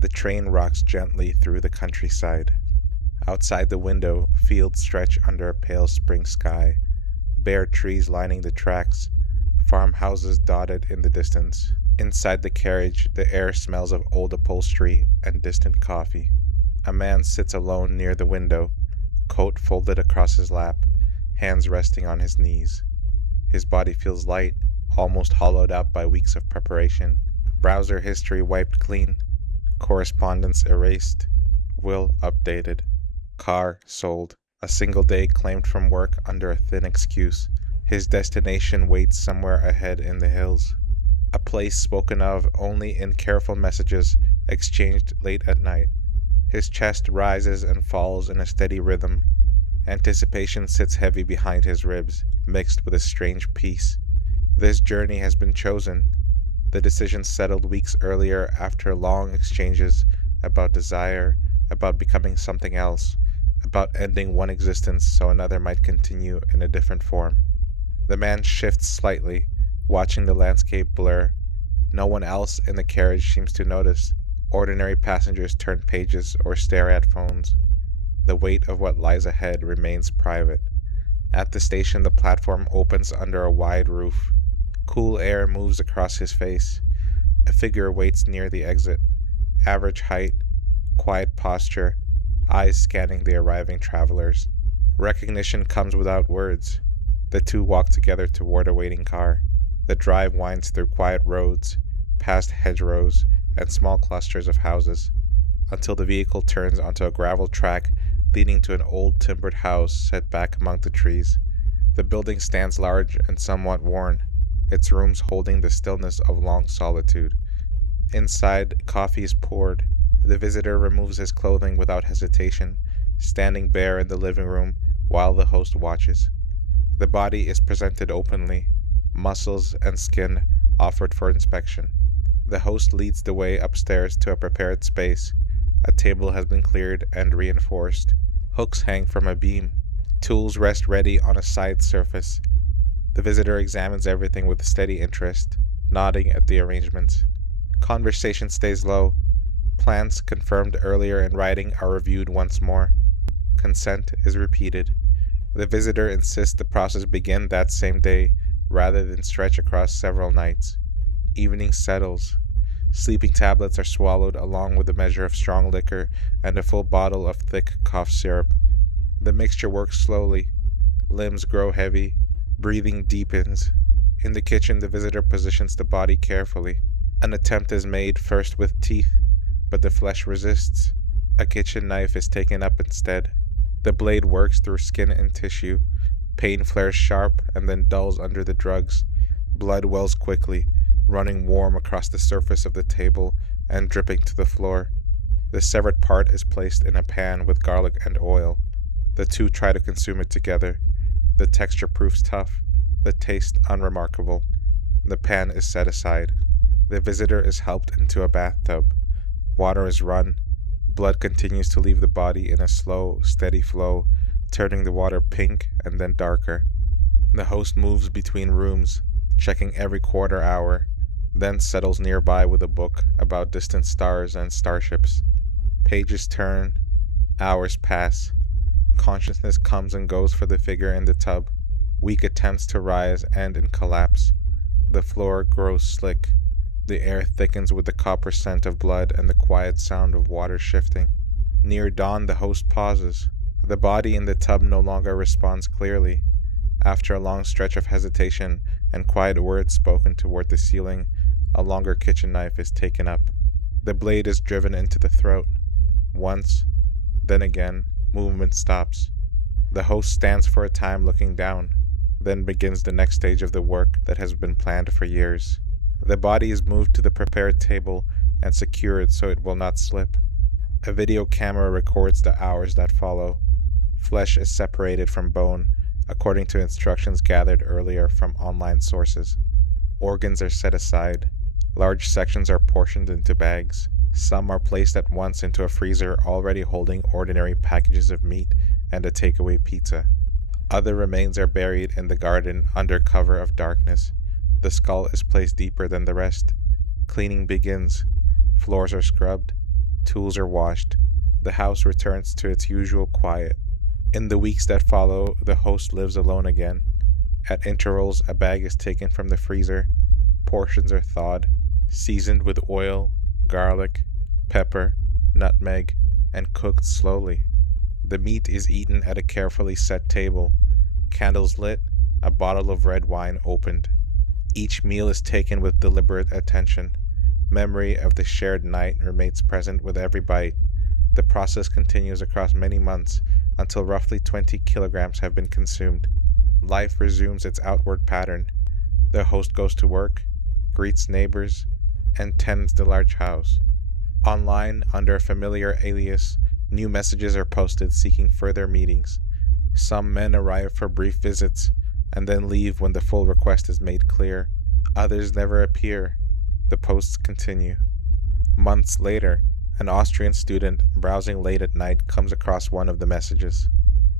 The train rocks gently through the countryside. Outside the window, fields stretch under a pale spring sky, bare trees lining the tracks, farmhouses dotted in the distance. Inside the carriage, the air smells of old upholstery and distant coffee. A man sits alone near the window, coat folded across his lap, hands resting on his knees. His body feels light, almost hollowed out by weeks of preparation. Browser history wiped clean, correspondence erased, will updated, car sold, a single day claimed from work under a thin excuse. His destination waits somewhere ahead in the hills, a place spoken of only in careful messages exchanged late at night. His chest rises and falls in a steady rhythm. Anticipation sits heavy behind his ribs, mixed with a strange peace. This journey has been chosen. The decision settled weeks earlier after long exchanges about desire, about becoming something else, about ending one existence so another might continue in a different form. The man shifts slightly, watching the landscape blur. No one else in the carriage seems to notice. Ordinary passengers turn pages or stare at phones. The weight of what lies ahead remains private. At the station, the platform opens under a wide roof. Cool air moves across his face. A figure waits near the exit. Average height, quiet posture, eyes scanning the arriving travelers. Recognition comes without words. The two walk together toward a waiting car. The drive winds through quiet roads, past hedgerows and small clusters of houses, until the vehicle turns onto a gravel track leading to an old timbered house set back among the trees. The building stands large and somewhat worn, its rooms holding the stillness of long solitude. Inside, coffee is poured. The visitor removes his clothing without hesitation, standing bare in the living room while the host watches. The body is presented openly, muscles and skin offered for inspection. The host leads the way upstairs to a prepared space. A table has been cleared and reinforced. Hooks hang from a beam. Tools rest ready on a side surface. The visitor examines everything with steady interest, nodding at the arrangements. Conversation stays low. Plans confirmed earlier in writing are reviewed once more. Consent is repeated. The visitor insists the process begin that same day, rather than stretch across several nights. Evening settles. Sleeping tablets are swallowed along with a measure of strong liquor and a full bottle of thick cough syrup. The mixture works slowly. Limbs grow heavy. Breathing deepens. In the kitchen, the visitor positions the body carefully. An attempt is made first with teeth, but the flesh resists. A kitchen knife is taken up instead. The blade works through skin and tissue. Pain flares sharp and then dulls under the drugs. Blood wells quickly, running warm across the surface of the table and dripping to the floor. The severed part is placed in a pan with garlic and oil. The two try to consume it together. The texture proves tough, the taste unremarkable. The pan is set aside. The visitor is helped into a bathtub. Water is run. Blood continues to leave the body in a slow, steady flow, turning the water pink and then darker. The host moves between rooms, checking every quarter hour, then settles nearby with a book about distant stars and starships. Pages turn, hours pass. Consciousness comes and goes for the figure in the tub. Weak attempts to rise end in collapse. The floor grows slick. The air thickens with the copper scent of blood and the quiet sound of water shifting. Near dawn, the host pauses. The body in the tub no longer responds clearly. After a long stretch of hesitation and quiet words spoken toward the ceiling, a longer kitchen knife is taken up. The blade is driven into the throat. Once, then again, movement stops. The host stands for a time looking down, then begins the next stage of the work that has been planned for years. The body is moved to the prepared table and secured so it will not slip. A video camera records the hours that follow. Flesh is separated from bone, according to instructions gathered earlier from online sources. Organs are set aside. Large sections are portioned into bags. Some are placed at once into a freezer already holding ordinary packages of meat and a takeaway pizza. Other remains are buried in the garden under cover of darkness. The skull is placed deeper than the rest. Cleaning begins. Floors are scrubbed. Tools are washed. The house returns to its usual quiet. In the weeks that follow, the host lives alone again. At intervals, a bag is taken from the freezer. Portions are thawed, seasoned with oil, garlic, pepper, nutmeg, and cooked slowly. The meat is eaten at a carefully set table, candles lit, a bottle of red wine opened. Each meal is taken with deliberate attention. Memory of the shared night remains present with every bite. The process continues across many months until roughly 20 kilograms have been consumed. Life resumes its outward pattern. The host goes to work, greets neighbors, and tends the large house. Online, under a familiar alias, new messages are posted seeking further meetings. Some men arrive for brief visits and then leave when the full request is made clear. Others never appear. The posts continue. Months later, an Austrian student browsing late at night comes across one of the messages.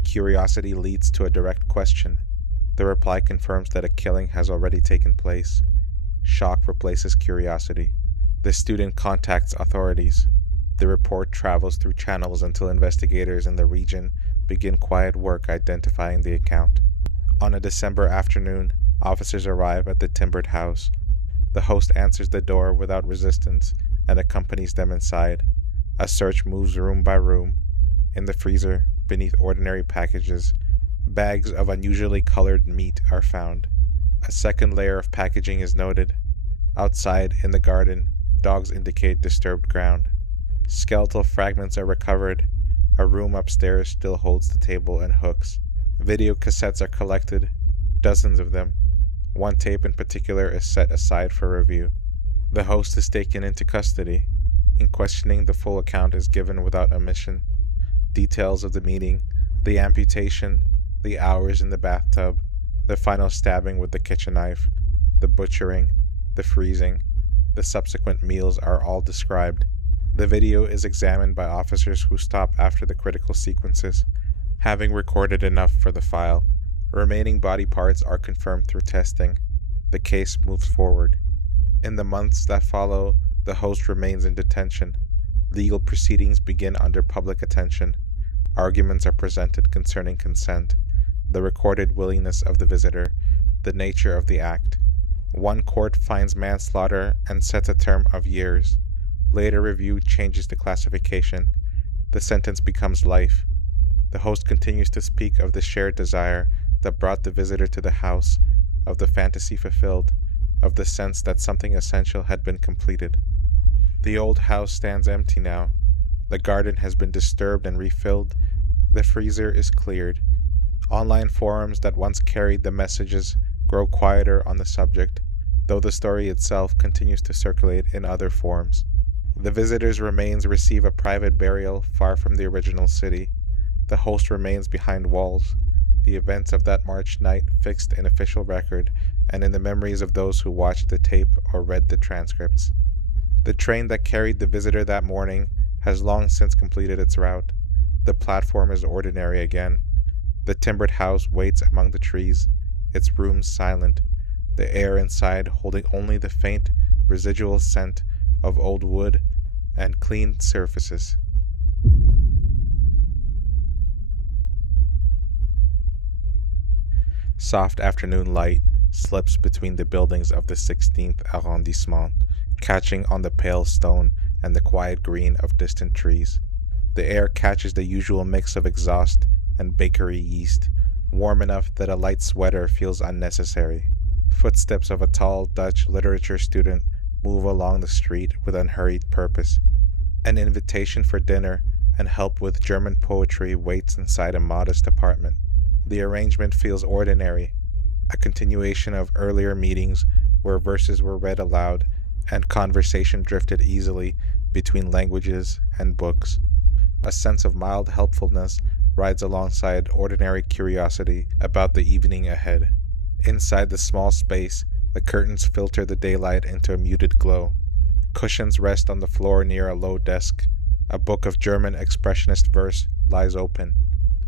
Curiosity leads to a direct question. The reply confirms that a killing has already taken place. Shock replaces curiosity. The student contacts authorities. The report travels through channels until investigators in the region begin quiet work identifying the account. On a December afternoon, officers arrive at the timbered house. The host answers the door without resistance and accompanies them inside. A search moves room by room. In the freezer, beneath ordinary packages, bags of unusually colored meat are found. A second layer of packaging is noted. Outside, in the garden, dogs indicate disturbed ground. Skeletal fragments are recovered. A room upstairs still holds the table and hooks. Video cassettes are collected, dozens of them. One tape in particular is set aside for review. The host is taken into custody. In questioning, the full account is given without omission. Details of the meeting, the amputation, the hours in the bathtub, the final stabbing with the kitchen knife, the butchering, the freezing, the subsequent meals are all described. The video is examined by officers who stop after the critical sequences, having recorded enough for the file. Remaining body parts are confirmed through testing. The case moves forward. In the months that follow, the host remains in detention. Legal proceedings begin under public attention. Arguments are presented concerning consent, the recorded willingness of the visitor, the nature of the act. One court finds manslaughter and sets a term of years. Later review changes the classification. The sentence becomes life. The host continues to speak of the shared desire that brought the visitor to the house, of the fantasy fulfilled, of the sense that something essential had been completed. The old house stands empty now. The garden has been disturbed and refilled. The freezer is cleared. Online forums that once carried the messages grow quieter on the subject, though the story itself continues to circulate in other forms. The visitor's remains receive a private burial far from the original city. The host remains behind walls, the events of that March night fixed in official record and in the memories of those who watched the tape or read the transcripts. The train that carried the visitor that morning has long since completed its route. The platform is ordinary again. The timbered house waits among the trees, its rooms silent, the air inside holding only the faint, residual scent of old wood and clean surfaces. Soft afternoon light slips between the buildings of the 16th arrondissement, catching on the pale stone and the quiet green of distant trees. The air catches the usual mix of exhaust and bakery yeast, warm enough that a light sweater feels unnecessary. Footsteps of a tall Dutch literature student move along the street with unhurried purpose. An invitation for dinner and help with German poetry waits inside a modest apartment. The arrangement feels ordinary, a continuation of earlier meetings where verses were read aloud and conversation drifted easily between languages and books. A sense of mild helpfulness rides alongside ordinary curiosity about the evening ahead. Inside the small space, the curtains filter the daylight into a muted glow. Cushions rest on the floor near a low desk. A book of German expressionist verse lies open.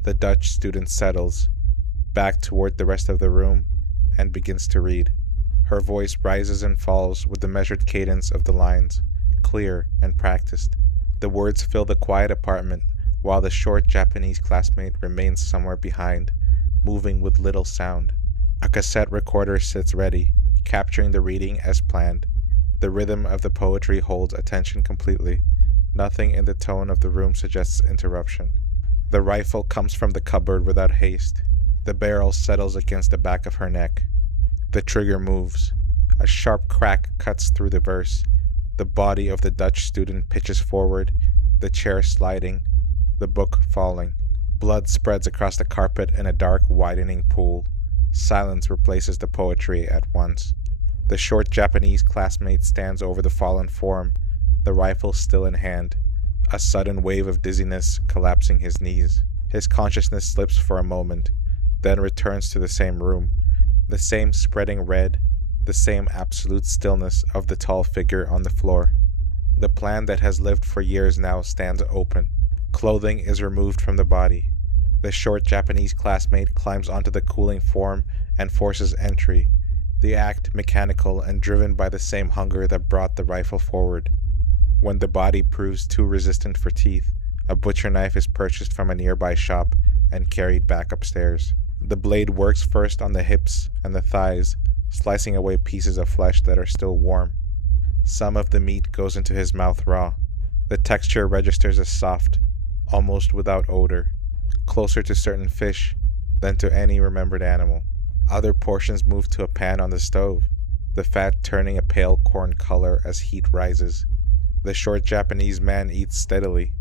The Dutch student settles, back toward the rest of the room, and begins to read. Her voice rises and falls with the measured cadence of the lines, clear and practiced. The words fill the quiet apartment, while the short Japanese classmate remains somewhere behind, moving with little sound. A cassette recorder sits ready, capturing the reading as planned. The rhythm of the poetry holds attention completely. Nothing in the tone of the room suggests interruption. The rifle comes from the cupboard without haste. The barrel settles against the back of her neck. The trigger moves. A sharp crack cuts through the verse. The body of the Dutch student pitches forward, the chair sliding, the book falling. Blood spreads across the carpet in a dark, widening pool. Silence replaces the poetry at once. The short Japanese classmate stands over the fallen form, the rifle still in hand. A sudden wave of dizziness collapsing his knees. His consciousness slips for a moment, then returns to the same room. The same spreading red, the same absolute stillness of the tall figure on the floor. The plan that has lived for years now stands open. Clothing is removed from the body. The short Japanese classmate climbs onto the cooling form and forces entry, the act mechanical and driven by the same hunger that brought the rifle forward. When the body proves too resistant for teeth, a butcher knife is purchased from a nearby shop and carried back upstairs. The blade works first on the hips and the thighs, slicing away pieces of flesh that are still warm. Some of the meat goes into his mouth raw. The texture registers as soft, almost without odor, closer to certain fish than to any remembered animal. Other portions move to a pan on the stove, the fat turning a pale corn color as heat rises. The short Japanese man eats steadily,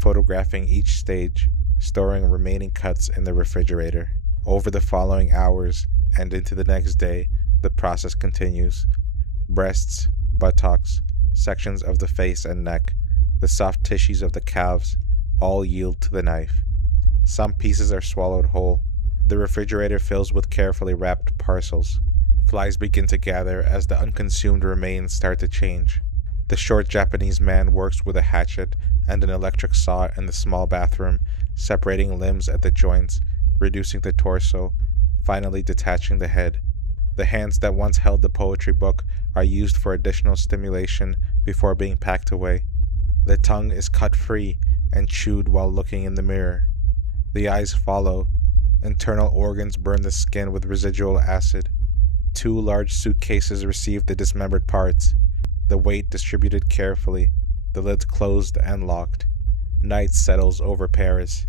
photographing each stage, storing remaining cuts in the refrigerator. Over the following hours and into the next day, the process continues. Breasts, buttocks, sections of the face and neck, the soft tissues of the calves, all yield to the knife. Some pieces are swallowed whole. The refrigerator fills with carefully wrapped parcels. Flies begin to gather as the unconsumed remains start to change. The short Japanese man works with a hatchet and an electric saw in the small bathroom, separating limbs at the joints, reducing the torso, finally detaching the head. The hands that once held the poetry book are used for additional stimulation before being packed away. The tongue is cut free and chewed while looking in the mirror. The eyes follow. Internal organs burn the skin with residual acid. 2 large suitcases receive the dismembered parts, the weight distributed carefully, the lids closed and locked. Night settles over Paris.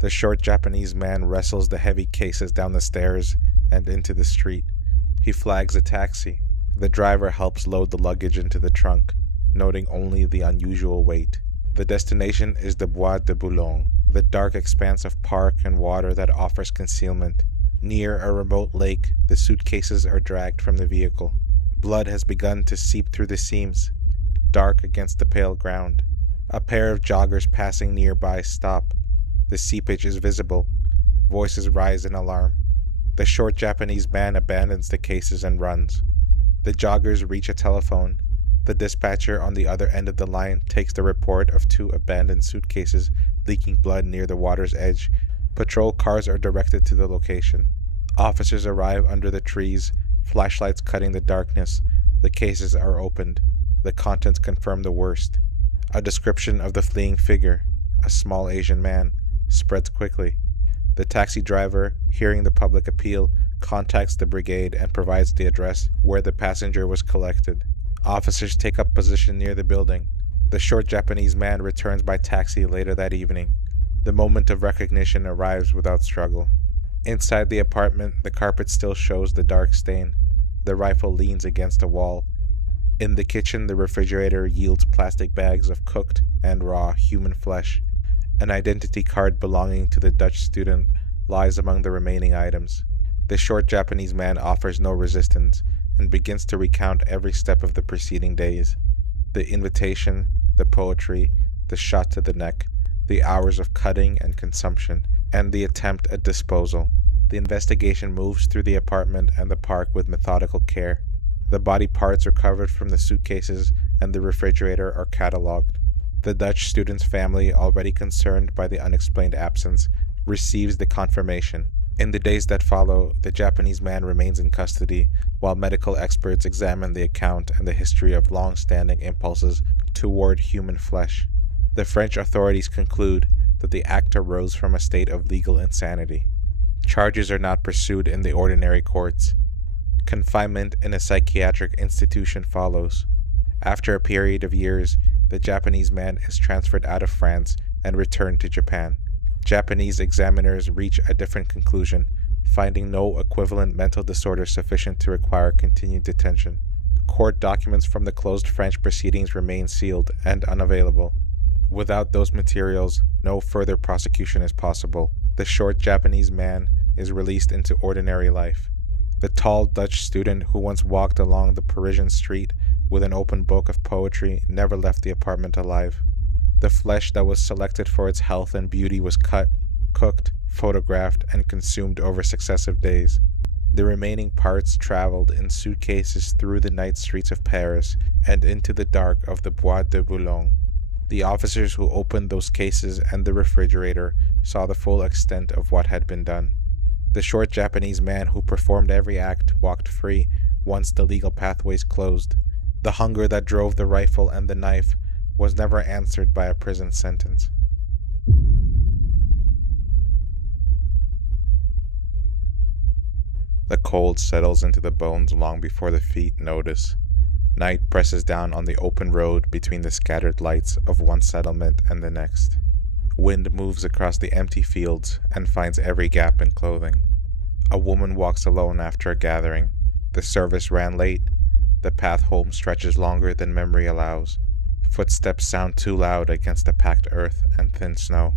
The short Japanese man wrestles the heavy cases down the stairs and into the street. He flags a taxi. The driver helps load the luggage into the trunk, noting only the unusual weight. The destination is the Bois de Boulogne, the dark expanse of park and water that offers concealment. Near a remote lake, the suitcases are dragged from the vehicle. Blood has begun to seep through the seams, dark against the pale ground. A pair of joggers passing nearby stop. The seepage is visible. Voices rise in alarm. The short Japanese man abandons the cases and runs. The joggers reach a telephone. The dispatcher on the other end of the line takes the report of 2 abandoned suitcases leaking blood near the water's edge. Patrol cars are directed to the location. Officers arrive under the trees, flashlights cutting the darkness. The cases are opened. The contents confirm the worst. A description of the fleeing figure, a small Asian man, spreads quickly. The taxi driver, hearing the public appeal, contacts the brigade and provides the address where the passenger was collected. Officers take up position near the building. The short Japanese man returns by taxi later that evening. The moment of recognition arrives without struggle. Inside the apartment, the carpet still shows the dark stain. The rifle leans against a wall. In the kitchen, the refrigerator yields plastic bags of cooked and raw human flesh. An identity card belonging to the Dutch student lies among the remaining items. The short Japanese man offers no resistance and begins to recount every step of the preceding days. The invitation, the poetry, the shot to the neck, the hours of cutting and consumption, and the attempt at disposal. The investigation moves through the apartment and the park with methodical care. The body parts recovered from the suitcases and the refrigerator are catalogued. The Dutch student's family, already concerned by the unexplained absence, receives the confirmation. In the days that follow, the Japanese man remains in custody, while medical experts examine the account and the history of long-standing impulses toward human flesh. The French authorities conclude that the act arose from a state of legal insanity. Charges are not pursued in the ordinary courts. Confinement in a psychiatric institution follows. After a period of years, the Japanese man is transferred out of France and returned to Japan. Japanese examiners reach a different conclusion, finding no equivalent mental disorder sufficient to require continued detention. Court documents from the closed French proceedings remain sealed and unavailable. Without those materials, no further prosecution is possible. The short Japanese man is released into ordinary life. The tall Dutch student who once walked along the Parisian street with an open book of poetry never left the apartment alive. The flesh that was selected for its health and beauty was cut, cooked, photographed, and consumed over successive days. The remaining parts traveled in suitcases through the night streets of Paris and into the dark of the Bois de Boulogne. The officers who opened those cases and the refrigerator saw the full extent of what had been done. The short Japanese man who performed every act walked free once the legal pathways closed. The hunger that drove the rifle and the knife was never answered by a prison sentence. The cold settles into the bones long before the feet notice. Night presses down on the open road between the scattered lights of one settlement and the next. Wind moves across the empty fields and finds every gap in clothing. A woman walks alone after a gathering. The service ran late. The path home stretches longer than memory allows. Footsteps sound too loud against the packed earth and thin snow.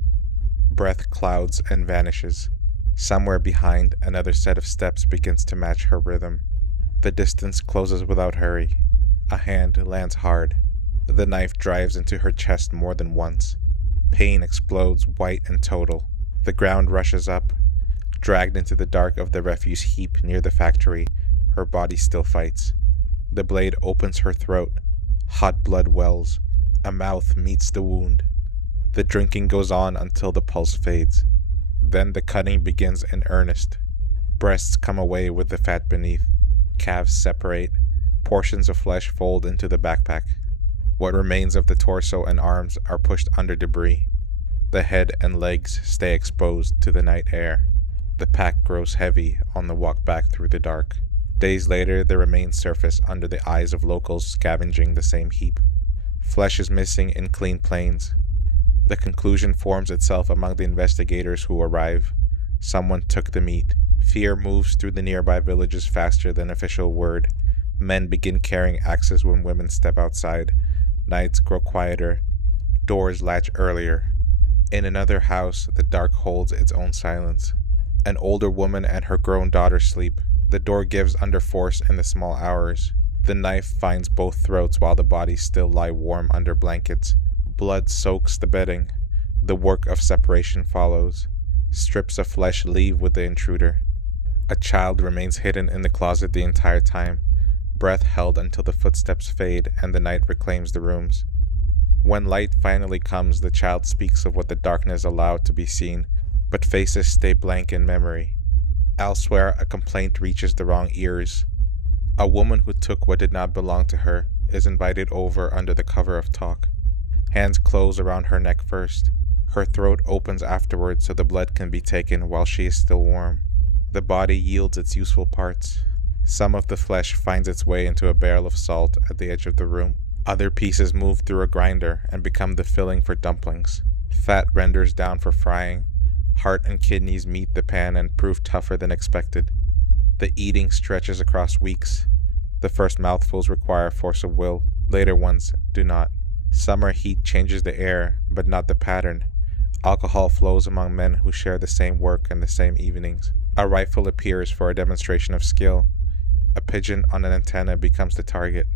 Breath clouds and vanishes. Somewhere behind, another set of steps begins to match her rhythm. The distance closes without hurry. A hand lands hard. The knife drives into her chest more than once. Pain explodes white and total. The ground rushes up. Dragged into the dark of the refuse heap near the factory, her body still fights. The blade opens her throat. Hot blood wells. A mouth meets the wound. The drinking goes on until the pulse fades. Then the cutting begins in earnest. Breasts come away with the fat beneath. Calves separate. Portions of flesh fold into the backpack. What remains of the torso and arms are pushed under debris. The head and legs stay exposed to the night air. The pack grows heavy on the walk back through the dark. Days later, the remains surface under the eyes of locals scavenging the same heap. Flesh is missing in clean plains. The conclusion forms itself among the investigators who arrive. Someone took the meat. Fear moves through the nearby villages faster than official word. Men begin carrying axes when women step outside. Nights grow quieter. Doors latch earlier. In another house, the dark holds its own silence. An older woman and her grown daughter sleep. The door gives under force in the small hours. The knife finds both throats while the bodies still lie warm under blankets. Blood soaks the bedding. The work of separation follows. Strips of flesh leave with the intruder. A child remains hidden in the closet the entire time. Breath held until the footsteps fade and the night reclaims the rooms. When light finally comes, the child speaks of what the darkness allowed to be seen, but faces stay blank in memory. Elsewhere, a complaint reaches the wrong ears. A woman who took what did not belong to her is invited over under the cover of talk. Hands close around her neck first. Her throat opens afterward so the blood can be taken while she is still warm. The body yields its useful parts. Some of the flesh finds its way into a barrel of salt at the edge of the room. Other pieces move through a grinder and become the filling for dumplings. Fat renders down for frying. Heart and kidneys meet the pan and prove tougher than expected. The eating stretches across weeks. The first mouthfuls require force of will. Later ones do not. Summer heat changes the air, but not the pattern. Alcohol flows among men who share the same work and the same evenings. A rifle appears for a demonstration of skill. A pigeon on an antenna becomes the target.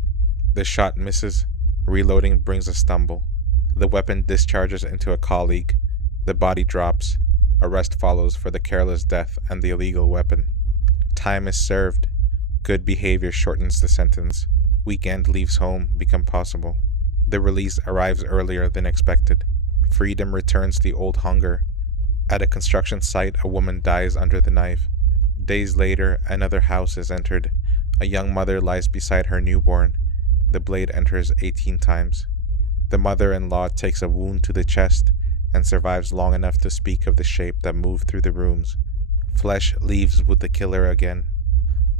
The shot misses. Reloading brings a stumble. The weapon discharges into a colleague. The body drops. Arrest follows for the careless death and the illegal weapon. Time is served. Good behavior shortens the sentence. Weekend leaves home become possible. The release arrives earlier than expected. Freedom returns the old hunger. At a construction site, a woman dies under the knife. Days later, another house is entered. A young mother lies beside her newborn. The blade enters 18 times. The mother-in-law takes a wound to the chest and survives long enough to speak of the shape that moved through the rooms. Flesh leaves with the killer again.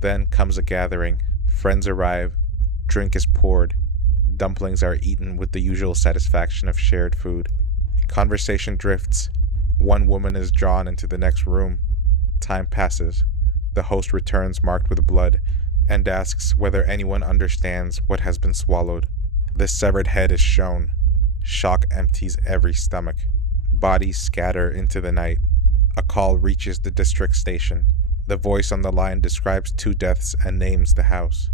Then comes a gathering. Friends arrive. Drink is poured. Dumplings are eaten with the usual satisfaction of shared food. Conversation drifts. One woman is drawn into the next room. Time passes. The host returns marked with blood and asks whether anyone understands what has been swallowed. The severed head is shown. Shock empties every stomach. Bodies scatter into the night. A call reaches the district station. The voice on the line describes 2 deaths and names the house.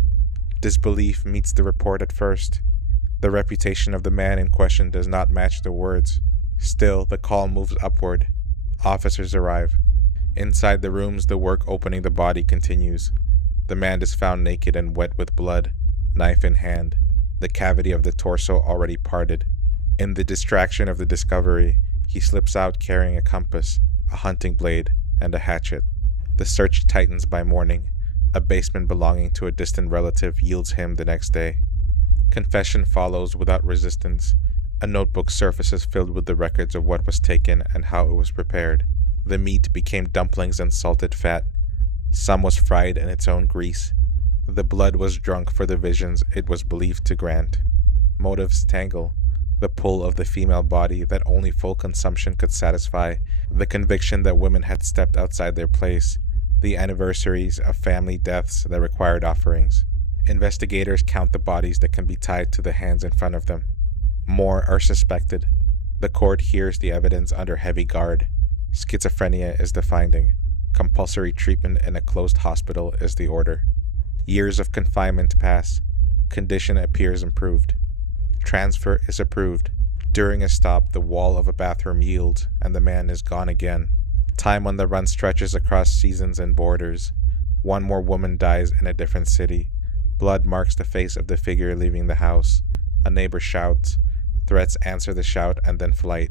Disbelief meets the report at first. The reputation of the man in question does not match the words. Still, the call moves upward. Officers arrive. Inside the rooms, the work opening the body continues. The man is found naked and wet with blood, knife in hand, the cavity of the torso already parted. In the distraction of the discovery, he slips out carrying a compass, a hunting blade, and a hatchet. The search tightens by morning. A basement belonging to a distant relative yields him the next day. Confession follows without resistance. A notebook surfaces filled with the records of what was taken and how it was prepared. The meat became dumplings and salted fat. Some was fried in its own grease. The blood was drunk for the visions it was believed to grant. Motives tangle. The pull of the female body that only full consumption could satisfy, the conviction that women had stepped outside their place, the anniversaries of family deaths that required offerings. Investigators count the bodies that can be tied to the hands in front of them. More are suspected. The court hears the evidence under heavy guard. Schizophrenia is the finding. Compulsory treatment in a closed hospital is the order. Years of confinement pass. Condition appears improved. Transfer is approved. During a stop, the wall of a bathroom yields, and the man is gone again. Time on the run stretches across seasons and borders. One more woman dies in a different city. Blood marks the face of the figure leaving the house. A neighbor shouts. Threats answer the shout and then flight.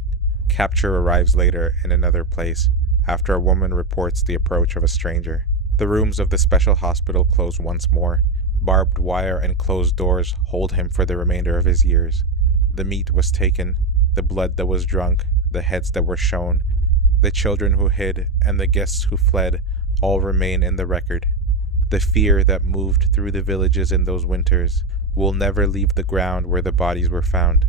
Capture arrives later in another place, after a woman reports the approach of a stranger. The rooms of the special hospital close once more. Barbed wire and closed doors hold him for the remainder of his years. The meat was taken, the blood that was drunk, the heads that were shown, the children who hid, and the guests who fled all remain in the record. The fear that moved through the villages in those winters will never leave the ground where the bodies were found.